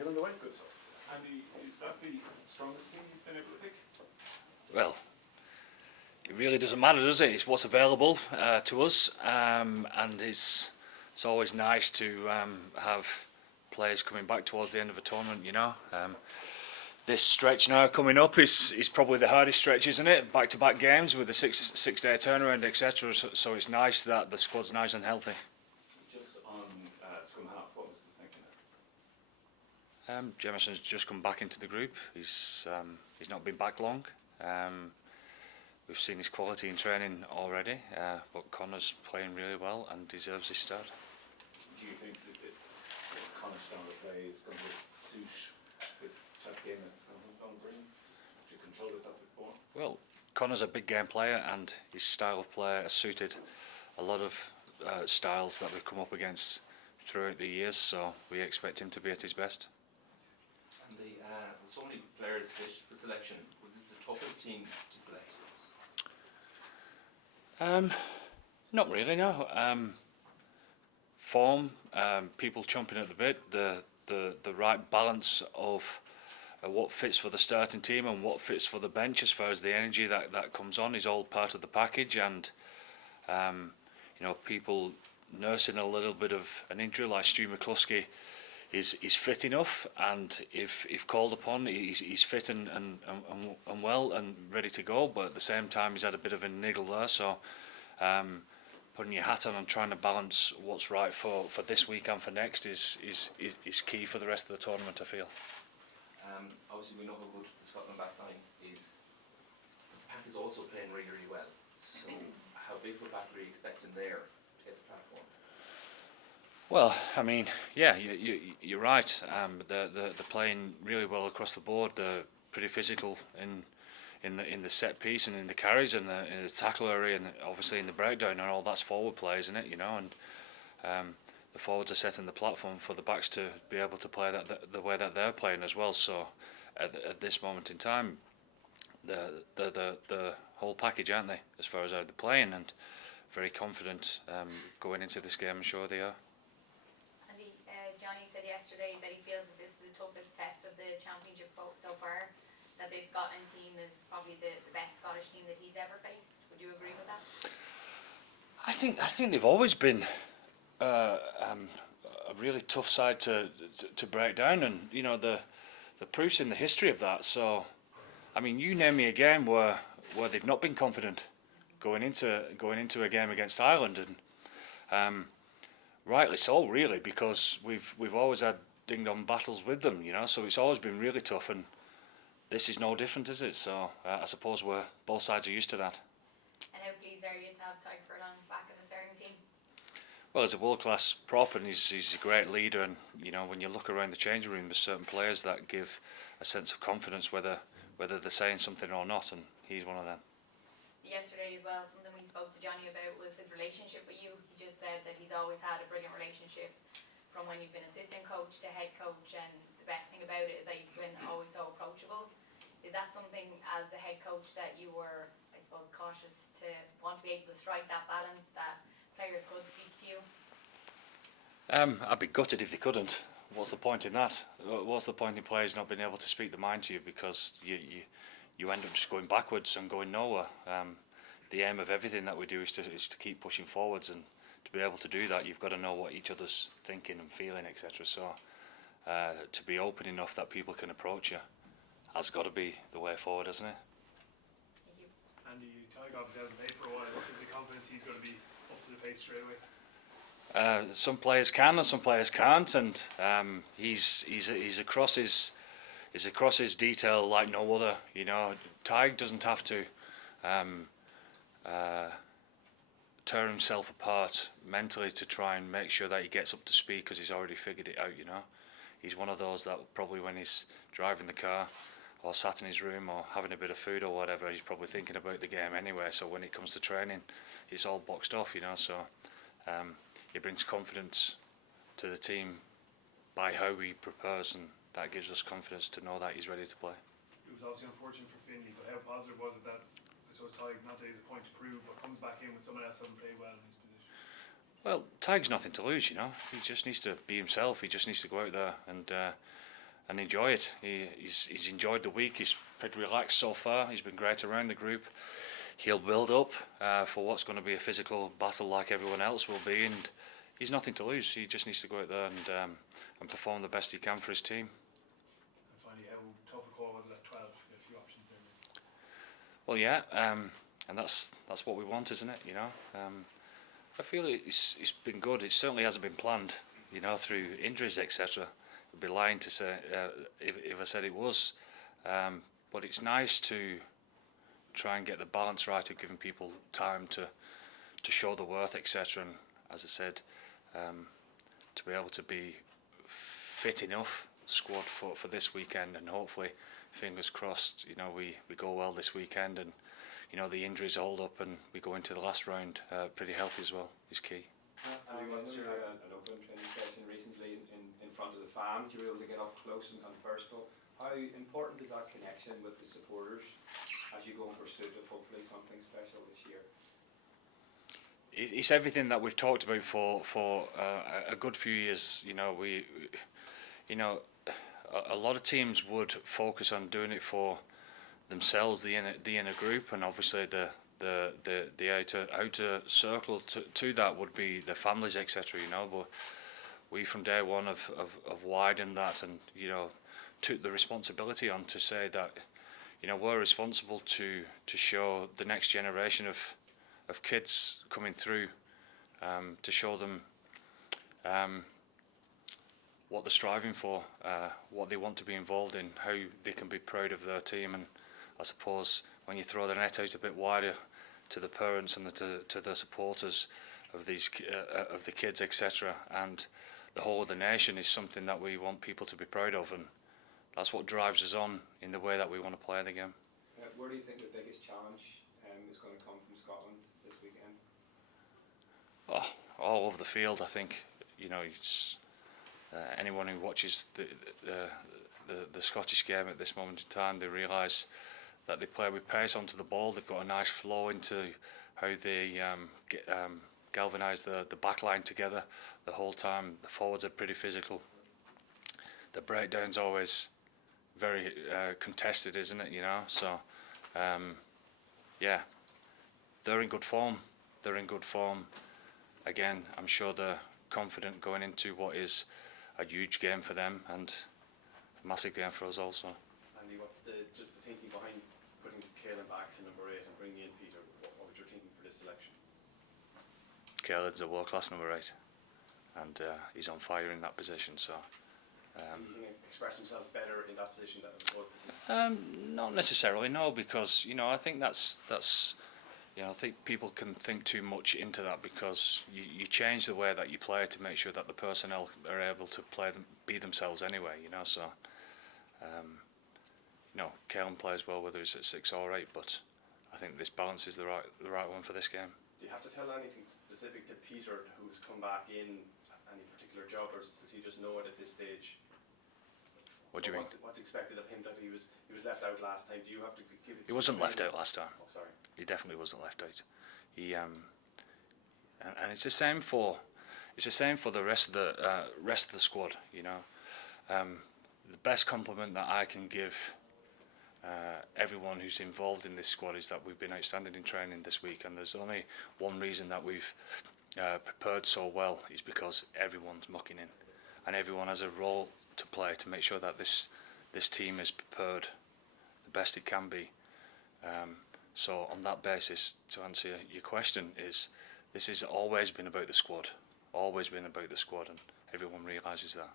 feeling the way? Good stuff. Andy, is that the strongest team you've been able to pick? Well, it really doesn't matter, does it? It's what's available to us, and it's always nice to have players coming back towards the end of a tournament. This stretch now coming up is probably the hardest stretch, isn't it? Back-to-back games with the six-day turnaround, etc. So it's nice that the squad's nice and healthy. Just on scrum half, what was the thinking there? Jemisin's just come back into the group. He's not been back long. We've seen his quality in training already, but Connor's playing really well and deserves his start. Do you think that Connor's style of play is going to suit the type of game that's going to bring? To control it that bit more? Well, Connor's a big game player, and his style of play has suited a lot of styles that we've come up against throughout the years, so we expect him to be at his best. And with so many players fit for selection, was this the toughest team to select? Not really, no. Form, people chomping at the bit, the right balance of what fits for the starting team and what fits for the bench as far as the energy that comes on is all part of the package. And people nursing a little bit of an injury like Stu McCluskey is fit enough, and if called upon, he's fit and well and ready to go. But at the same time, he's had a bit of a niggle there. So putting your hat on and trying to balance what's right for this week and for next is key for the rest of the tournament, I feel. Obviously, we know how good the Scotland back line is. The pack is also playing really, really well. So, how big of a battle are you expecting there to get the platform? Well, I mean, yeah, you're right. They're playing really well across the board. They're pretty physical in the set piece and in the carries and in the tackle area, and obviously in the breakdown, and all that's forward play, isn't it? And the forwards are setting the platform for the backs to be able to play that the way that they're playing as well. So at this moment in time, the whole package, aren't they, as far as how they're playing, and very confident going into this game. I'm sure they are. Johnny said yesterday that he feels that this is the toughest test of the championship so far, that this Scotland team is probably the best Scottish team that he's ever faced. Would you agree with that? I think they've always been a really tough side to break down, and the proof's in the history of that. So, I mean, you name me a game where they've not been confident going into a game against Ireland, and rightly so, really, because we've always had ding-dong battles with them, so it's always been really tough, and this is no different, is it? So I suppose both sides are used to that. And how pleased are you to have Tadhg Furlong back in the starting team? Well, he's a world-class prop, and he's a great leader, and when you look around the changing room, there's certain players that give a sense of confidence whether they're saying something or not, and he's one of them. Yesterday as well, something we spoke to Johnny about was his relationship with you. He just said that he's always had a brilliant relationship from when you've been assistant coach to head coach, and the best thing about it is that you've been always so approachable. Is that something as a head coach that you were, I suppose, cautious to want to be able to strike that balance that players could speak to you? I'd be gutted if they couldn't. What's the point in that? What's the point in players not being able to speak their mind to you, because you end up just going backwards and going nowhere. The aim of everything that we do is to keep pushing forwards, and to be able to do that, you've got to know what each other's thinking and feeling, etc. So to be open enough that people can approach you has got to be the way forward, hasn't it? Thank you. Andy, Tadhg obviously hasn't played for a while. Gives you confidence he's going to be up to the pace straight away? Some players can and some players can't, and he's across his detail like no other. Tadhg doesn't have to tear himself apart mentally to try and make sure that he gets up to speed, because he's already figured it out. He's one of those that probably when he's driving the car or sat in his room or having a bit of food or whatever, he's probably thinking about the game anyway. So when it comes to training, he's all boxed off. So he brings confidence to the team by how he prepares, and that gives us confidence to know that he's ready to play. It was obviously unfortunate for Finley, but how positive was it that, I suppose, Tadhg, not that he's a point to prove, but comes back in when someone else hasn't played well in his position? Well, Tadhg's nothing to lose, He just needs to be himself. He just needs to go out there and enjoy it. He's enjoyed the week. He's pretty relaxed so far. He's been great around the group. He'll build up for what's going to be a physical battle like everyone else will be, and he's nothing to lose. He just needs to go out there and perform the best he can for his team. And finally, how tough a call was it at 12? We had a few options there. Well, yeah, and that's what we want, isn't it? You know, I feel it's been good. It certainly hasn't been planned, you know, through injuries, etc. I'd be lying to say if I said it was, but it's nice to try and get the balance right of giving people time to show the worth, etc. And as I said, to be able to be fit enough squad for this weekend, and hopefully, fingers crossed, you know, we go well this weekend, and you know the injuries hold up and we go into the last round pretty healthy as well is key. And you answered an open training session recently in front of the fans. You were able to get up close and personal. How important is that connection with the supporters as you go in pursuit of hopefully something special this year? It's everything that we've talked about for a good few years. You know, a lot of teams would focus on doing it for themselves, the inner group, and obviously the outer circle to that would be the families, etc. You know, but we from day one have widened that, and you know, took the responsibility on to say that, you know, we're responsible to show the next generation of kids coming through, to show them what they're striving for, what they want to be involved in, how they can be proud of their team. And I suppose when you throw the net out a bit wider to the parents and to the supporters of these of the kids, etc., and the whole of the nation, is something that we want people to be proud of, and that's what drives us on in the way that we want to play the game. Where do you think the biggest challenge is going to come from Scotland this weekend? Oh, all over the field, I think. You know, it's, anyone who watches the Scottish game at this moment in time, they realise that they play with pace onto the ball. They've got a nice flow into how they galvanise the back line together the whole time. The forwards are pretty physical. The breakdown's always very contested, isn't it? You know, so yeah, they're in good form. They're in good form. Again, I'm sure they're confident going into what is a huge game for them and a massive game for us also. Andy, what's just the thinking behind putting Caelan back to number 8 and bringing in Peter? What was your thinking for this selection? Caelan's a world-class number 8, and he's on fire in that position. So. Do you think he express himself better in that position as opposed to? Not necessarily, no, because you know I think that's you know, I think people can think too much into that, because you change the way that you play to make sure that the personnel are able to be themselves anyway. You know, so you know, Caelan plays well whether it's at 6 or 8, but I think this balance is the right one for this game. Do you have to tell anything specific to Peter, who's come back in, any particular job, or does he just know it at this stage? What do you mean? What's expected of him? That he was left out last time. Do you have to give it? He wasn't left out last time. Oh, sorry. He definitely wasn't left out. He and it's the same for the rest of the squad. You know, the best compliment that I can give everyone who's involved in this squad is that we've been outstanding in training this week, and there's only one reason that we've prepared so well, is because everyone's mucking in, and everyone has a role to play to make sure that this team is prepared the best it can be. So on that basis, to answer your question, this has always been about the squad, and everyone realises that.